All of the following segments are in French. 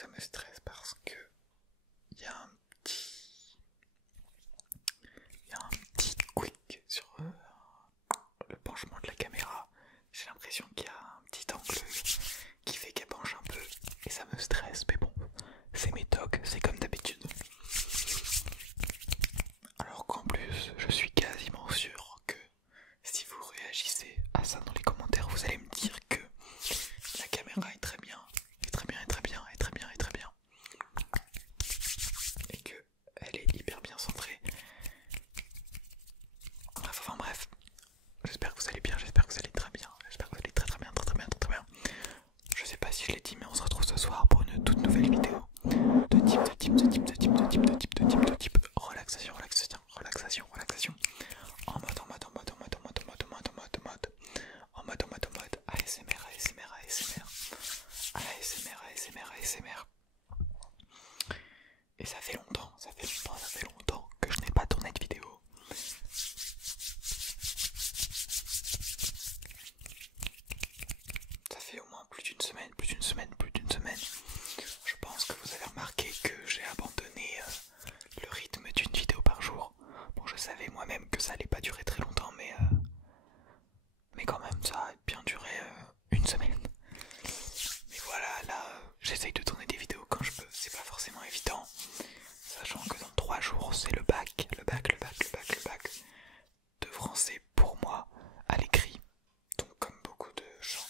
ça me stresse parce que il y a un petit quick sur le penchement de la caméra. J'ai l'impression qu'il y a un petit angle qui fait qu'elle penche un peu et ça me stresse, mais bon, c'est mes tocs, c'est comme d'habitude. Alors qu'en plus, je suis quasiment sûr que si vous réagissez à ça dans les commentaires, vous allez me dire que la caméra est très bien, est très bien, est très bien, est très bien, est très bien, et que elle est hyper bien centrée. Enfin bref, j'espère que vous allez bien, j'espère que vous allez très bien, j'espère que vous allez très très bien, très très bien, très très bien. Je sais pas si je l'ai dit, mais on se retrouve ce soir pour une toute nouvelle vidéo de type relaxation, relaxation, relaxation, relaxation. En mode ASMR, ASMR, ASMR, ASMR, ASMR, ASMR. Et ça fait longtemps que je n'ai pas tourné de vidéo. Ça fait au moins plus d'une semaine. Je pense que vous avez remarqué que j'ai abandonné le rythme d'une vidéo par jour. Bon, je savais moi-même que ça allait pas durer très longtemps, mais quand même, ça a bien duré une semaine. Mais voilà, là, j'essaye de tourner des vidéos quand je peux. C'est pas forcément évident, sachant que dans 3 jours, c'est le bac de français pour moi à l'écrit. Donc, comme beaucoup de gens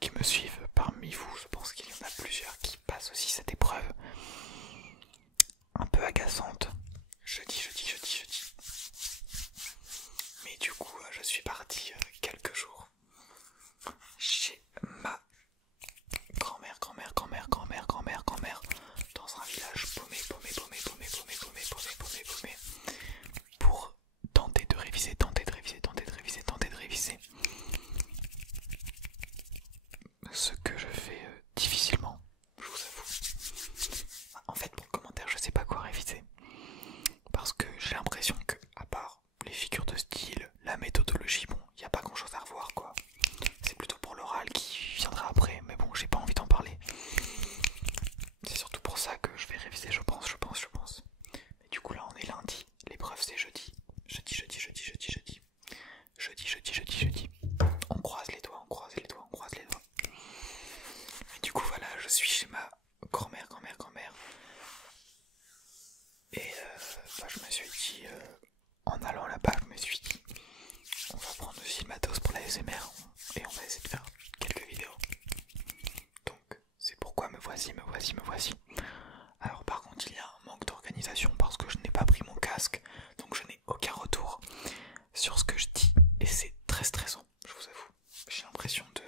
qui me suivent parmi vous, je pense qu'il y en a plusieurs qui passent aussi cette épreuve un peu agaçante. Je dis. Mais du coup, je suis parti quelques jours chez ma grand-mère dans un village paumé pour tenter de réviser. Ce que je fais difficilement, je vous avoue. En fait, pour le commentaire, je sais pas quoi réviser. Parce que j'ai l'impression que, à part les figures de style, la méthodologie, bon, il n'y a pas grand chose à revoir quoi. C'est plutôt pour l'oral qui viendra après, mais bon, j'ai pas envie d'en parler. C'est surtout pour ça que je vais réviser, je pense. Mais du coup, là, on est lundi, l'épreuve c'est jeudi. Jeudi. On croise les doigts. Et du coup, voilà, je suis chez ma grand-mère. Et je me suis dit, en allant là-bas, on va prendre aussi le matos pour la SMR et on va essayer de faire quelques vidéos. Donc, c'est pourquoi me voici. Alors par contre, il y a un manque d'organisation parce que je n'ai pas pris mon casque, donc je n'ai aucun retour sur ce que je dis et c'est très stressant, je vous avoue. J'ai l'impression de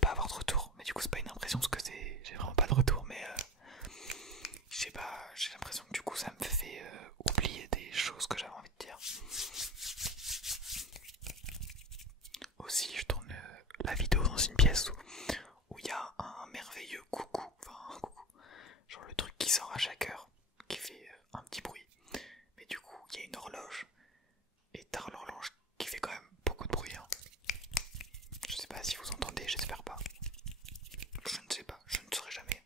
pas avoir de retour, mais du coup c'est pas une impression parce que j'ai vraiment pas de retour, mais je sais pas, j'ai l'impression que du coup ça me fait oublier des choses que j'avais envie de dire. Aussi je tourne la vidéo dans une pièce où il y a un merveilleux coucou, genre le truc qui sort à chaque heure, qui fait un petit bruit, mais du coup il y a une horloge, et t'as l'horloge qui fait quand même beaucoup de bruit, hein. Je sais pas si vous entendez, j'espère pas. Je ne sais pas, je ne saurai jamais.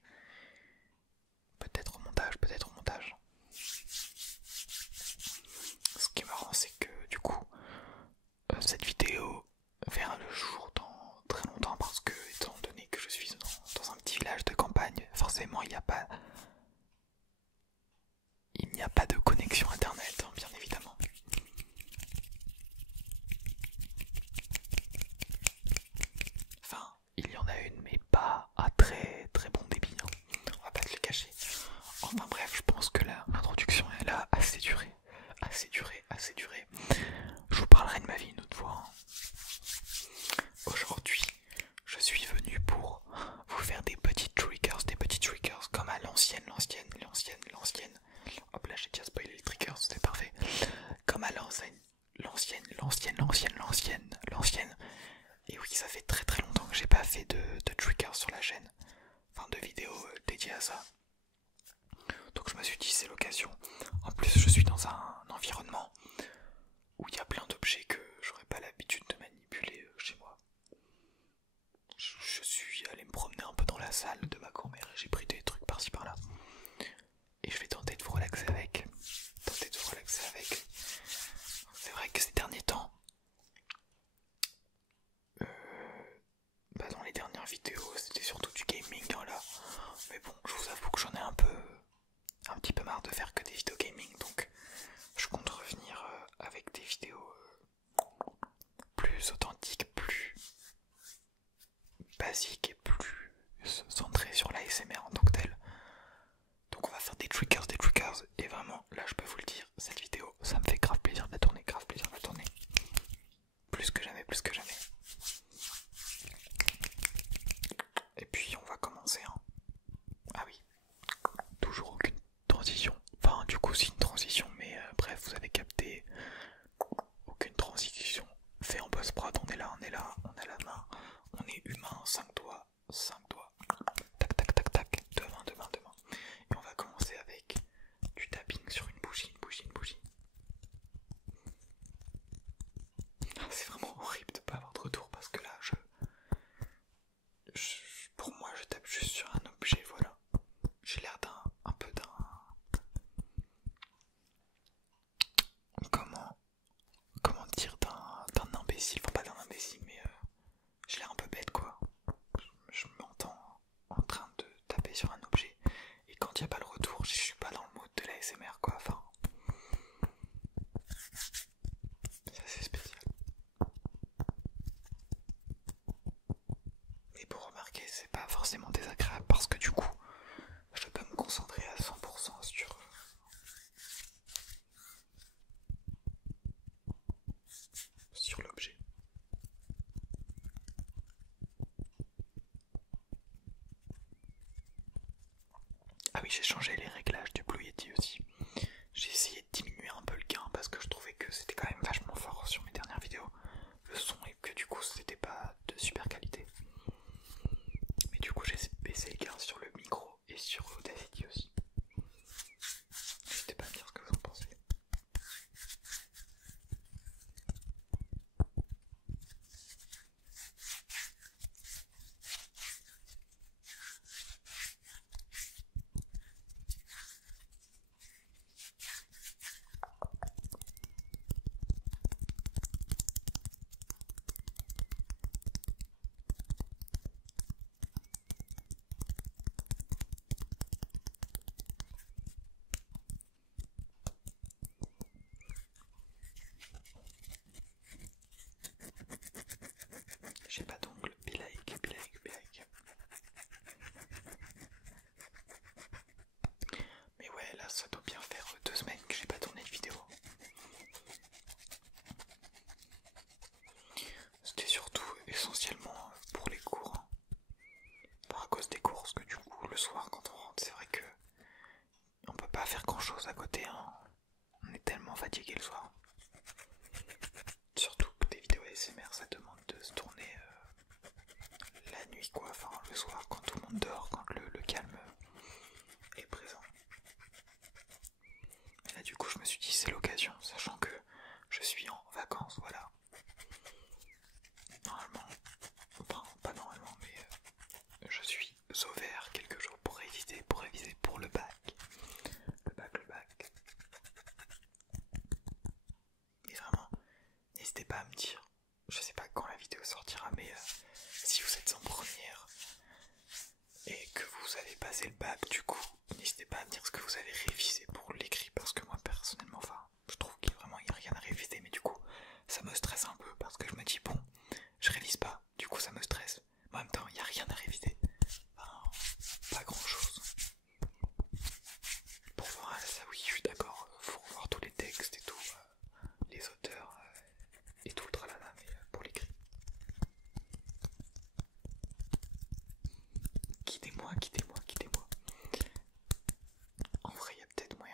Peut-être au montage. Ce qui est marrant, c'est que du coup, cette vidéo verra le jour dans très longtemps parce que, étant donné que je suis dans un petit village de campagne, forcément il n'y a pas de connexion internet, hein, bien évidemment. Enfin, il y en a une, mais pas à très très bon débit, hein. On va pas te le cacher. Enfin bref, je pense que l'introduction elle a assez duré. Je vous parlerai de ma vie une autre fois, hein. Aujourd'hui, je suis venu pour vous faire des petits triggers comme à l'ancienne. Hop là, j'ai déjà spoilé les triggers, c'est parfait. Comme à l'ancienne. Et oui, ça fait très très longtemps que j'ai pas fait de triggers sur la chaîne. Enfin, de vidéos dédiées à ça. Donc je me suis dit c'est l'occasion. En plus, je suis dans un environnement où il y a plein d'objets que j'aurais pas l'habitude de manipuler chez moi. marre de faire que des vidéos gaming, donc je compte revenir avec des vidéos plus authentiques, plus basiques et plus centrées sur l'ASMR en tant que tel. Donc on va faire des triggers, et vraiment là je peux vous le dire, cette vidéo ça me fait grave plaisir de la tourner, plus que jamais. Et puis on va commencer hein. Ah oui, toujours aucune transition, enfin du coup c'est une transition mais bref vous avez capté, aucune transition, fait en post-prod, on est là, on a la main, on est humain, 5 doigts, tac tac tac tac, deux mains. Et on va commencer avec du tapping sur une bougie. C'est vraiment horrible de pas avoir de retour parce que là pour moi je tape juste sur un objet, voilà. J'ai l'air un peu d'un comment dire, d'un imbécile, enfin pas d'un imbécile mais j'ai l'air un peu bête quoi. Je m'entends en train de taper sur un objet et quand il n'y a pas le retour, je suis pas dans le mode de la SMR quoi, enfin c'est assez spécial. Et pour remarquer, c'est pas forcément désagréable parce que du coup, je peux me concentrer à 100% sur l'objet. Ah oui, j'ai changé les réglages du Blue Yeti aussi. J'ai essayé de diminuer un peu le gain parce que je trouvais que c'était quand même vachement fort sur mes dernières vidéos, le son, et que du coup c'était pas de super qualité. Mais du coup j'ai baissé le gain sur le micro et sur Audacity aussi. N'hésitez pas à me dire ce que vous en pensez. J'ai pas d'ongle, be like. Mais ouais, là ça doit bien faire 2 semaines que j'ai pas tourné de vidéo. C'était surtout essentiellement pour les cours. Hein. Pas à cause des cours, parce que du coup le soir quand on rentre, c'est vrai que on peut pas faire grand chose à côté. Hein. On est tellement fatigué le soir. Surtout que des vidéos ASMR ça demande de se tourner la nuit quoi, enfin le soir quand tout le monde dort, quand le calme est présent. Et là du coup je me suis dit c'est l'occasion, sachant que je suis en vacances, voilà. Normalement, enfin pas normalement mais je suis au vert quelques jours pour réviser pour le bac. Le bac. Et vraiment, n'hésitez pas à me dire, je sais pas quand la vidéo sortira mais si vous êtes en première et que vous avez passé le BAP du coup, n'hésitez pas à me dire ce que vous avez révisé pour l'écrit parce que moi personnellement, enfin, je trouve qu'il n'y a rien à réviser mais du coup, ça me stresse un peu parce que je me dis bon, je révise pas, du coup ça me stresse. Mais en même temps, il n'y a rien à réviser. Enfin, pas grand chose. Pour voir ça, oui, je suis d'accord, faut revoir tous les textes et tout, les auteurs et tout le tralala, mais pour l'écrit. Quittez-moi. En vrai, il y a peut-être moyen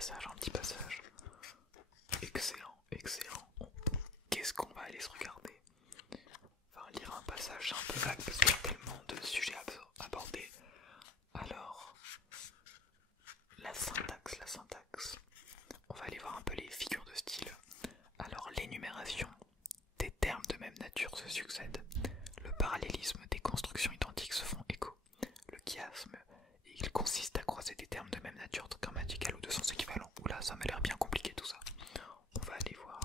passage, un petit passage. Excellent, excellent. Qu'est-ce qu'on va aller se regarder? On va lire un passage un peu vague parce qu'il y a tellement de sujets abordés. Alors, la syntaxe, la syntaxe. On va aller voir un peu les figures de style. Alors, l'énumération des termes de même nature se succèdent. Le parallélisme des constructions identiques se font écho. Le chiasme, il consiste à croiser des termes de même nature grammaticale ou de sens équivalent. Oula, ça m'a l'air bien compliqué tout ça. On va aller voir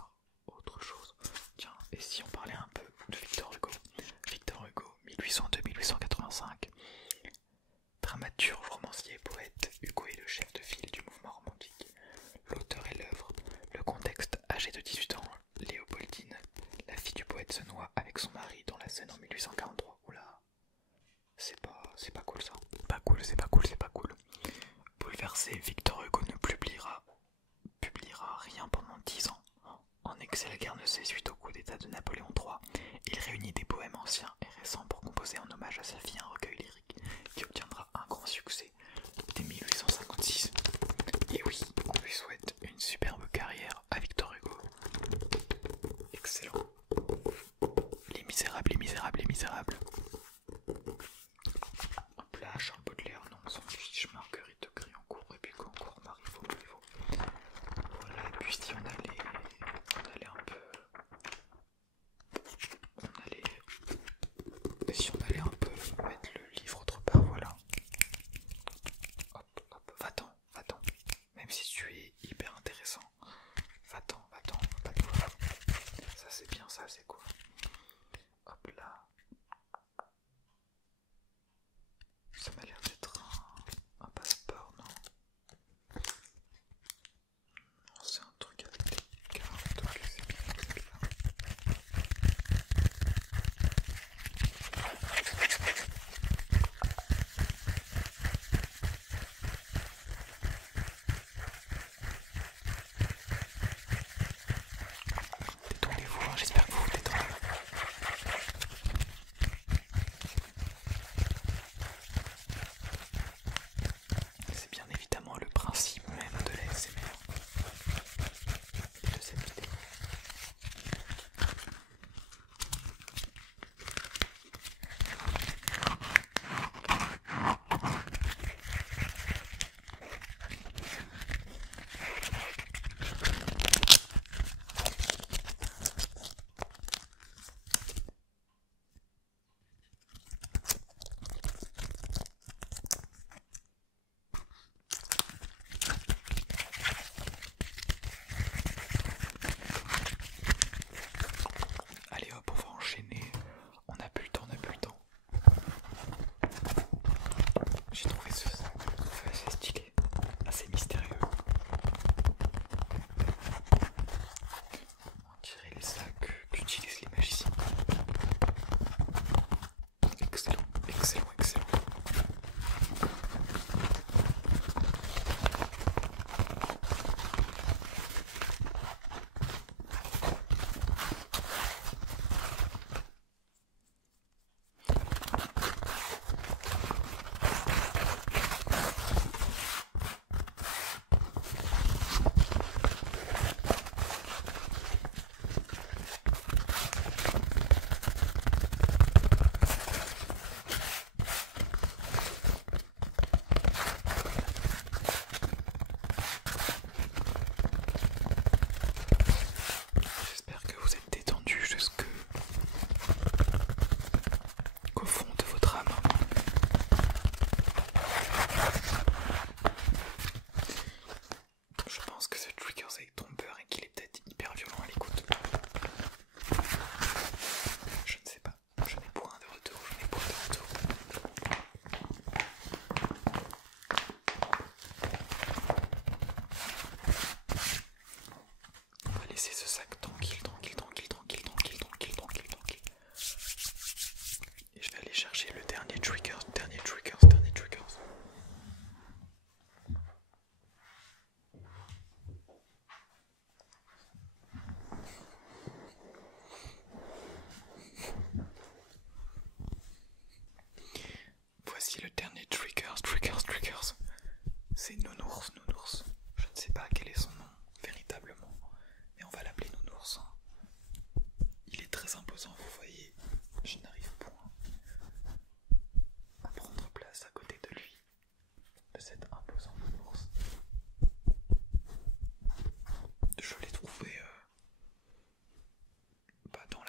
autre chose. Tiens, et si on parlait un peu de Victor Hugo? Victor Hugo, 1802-1885. Dramaturge, romancier, poète, Hugo est le chef de file du mouvement romantique. L'auteur et l'œuvre. Le contexte, âgé de 18 ans, Léopoldine, la fille du poète, se noie avec son mari dans la Seine en 1843. Oula, c'est pas cool ça. Pas cool, c'est pas cool, c'est pas cool. Bouleversé, Victor Hugo ne publiera rien pendant 10 ans. En excès, la guerre ne cesse suite au coup d'état de Napoléon III. Il réunit des poèmes anciens et récents pour composer en hommage à sa fille un recueil lyrique qui obtiendra un grand succès dès 1856. Et oui, on lui souhaite une superbe carrière à Victor Hugo. Excellent. Les Misérables, les Misérables, les Misérables. Hop là, Charles Baudelaire, non, on s'en fiche, Marguerite de Crioncourt, et puis encore Marivaux. Voilà, et puis si on allait un peu... Si on allait un peu mettre le livre autre part, voilà. Hop, hop, va-t'en, va-t'en. Même si tu es hyper intéressant. Va-t'en, va-t'en, va-t'en. Ça c'est bien, ça c'est quoi? Hop là.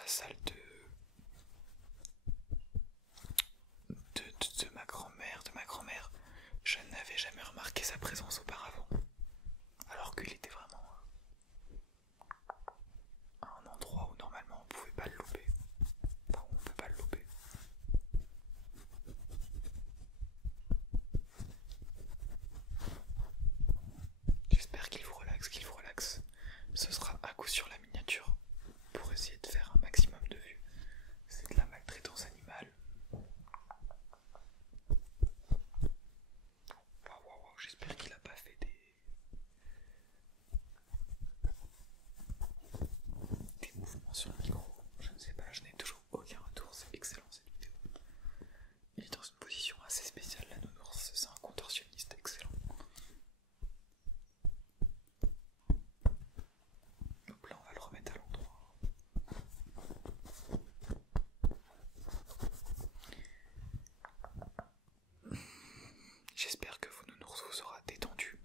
la salle de ma grand-mère, je n'avais jamais remarqué sa présence auparavant, alors qu'il était vraiment à un endroit où normalement on pouvait pas le louper, enfin on peut pas le louper. J'espère qu'il vous relaxe, ce sera à coup sûr la miniature pour essayer de faire un maximum de vues. C'est de la maltraitance animale. Waouh, j'espère qu'il a pas fait des mouvements sur le micro. Je ne sais pas, je n'ai toujours aucun retour. C'est excellent cette vidéo. Il est dans une position assez spéciale, la nounours. C'est un contorsionniste excellent. Donc là, on va le remettre à l'endroit. J'espère que vos nounours vous aura détendu.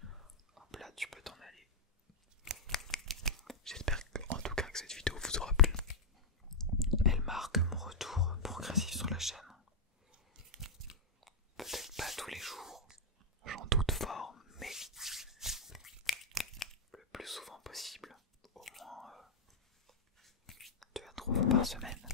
Hop là, tu peux t'en aller. J'espère en tout cas que cette vidéo vous aura plu. Elle marque mon retour progressif sur la chaîne. Peut-être pas tous les jours, j'en doute fort, mais le plus souvent possible, au moins 2 à 3 fois par semaine.